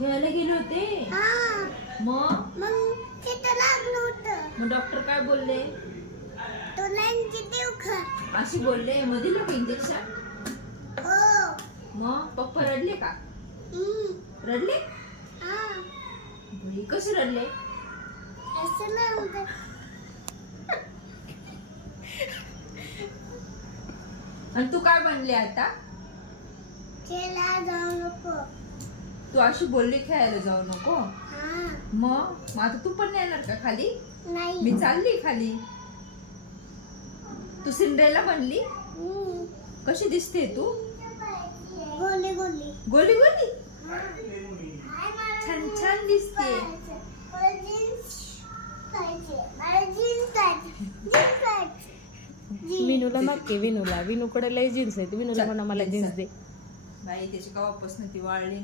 खेळायला गेले होते हा मग मग तिथं लागलं होतं. मग डॉक्टर काय बोलले? तो लाईनची देव खा. अशी बोलले मग दिलं का इंजेक्शन? हो. मग पप्पा रडले का? रडले? हा बाई, कसे रडले? असं नव्हतं. आणि तू काय बनले आता? खेळायला जाऊ नको. तू अशी बोलली खेळायला जाऊ नको. हा मग आता तू पण नाही येणार का खाली? नाही. मी चालली खाली. तू सिंड्रेला बनली? कशी दिसते तू? गोली गोली. गोली गोली छान छान दिसते. मला जीन्स पाहिजे. मला जीन्स पाहिजे. जीन्स पाहिजे. विनूला मागते विनूकडे लय जीन्स आहे विनूला म्हणा मला जीन्स दे. बाई त्याची कवापासून ती वाळली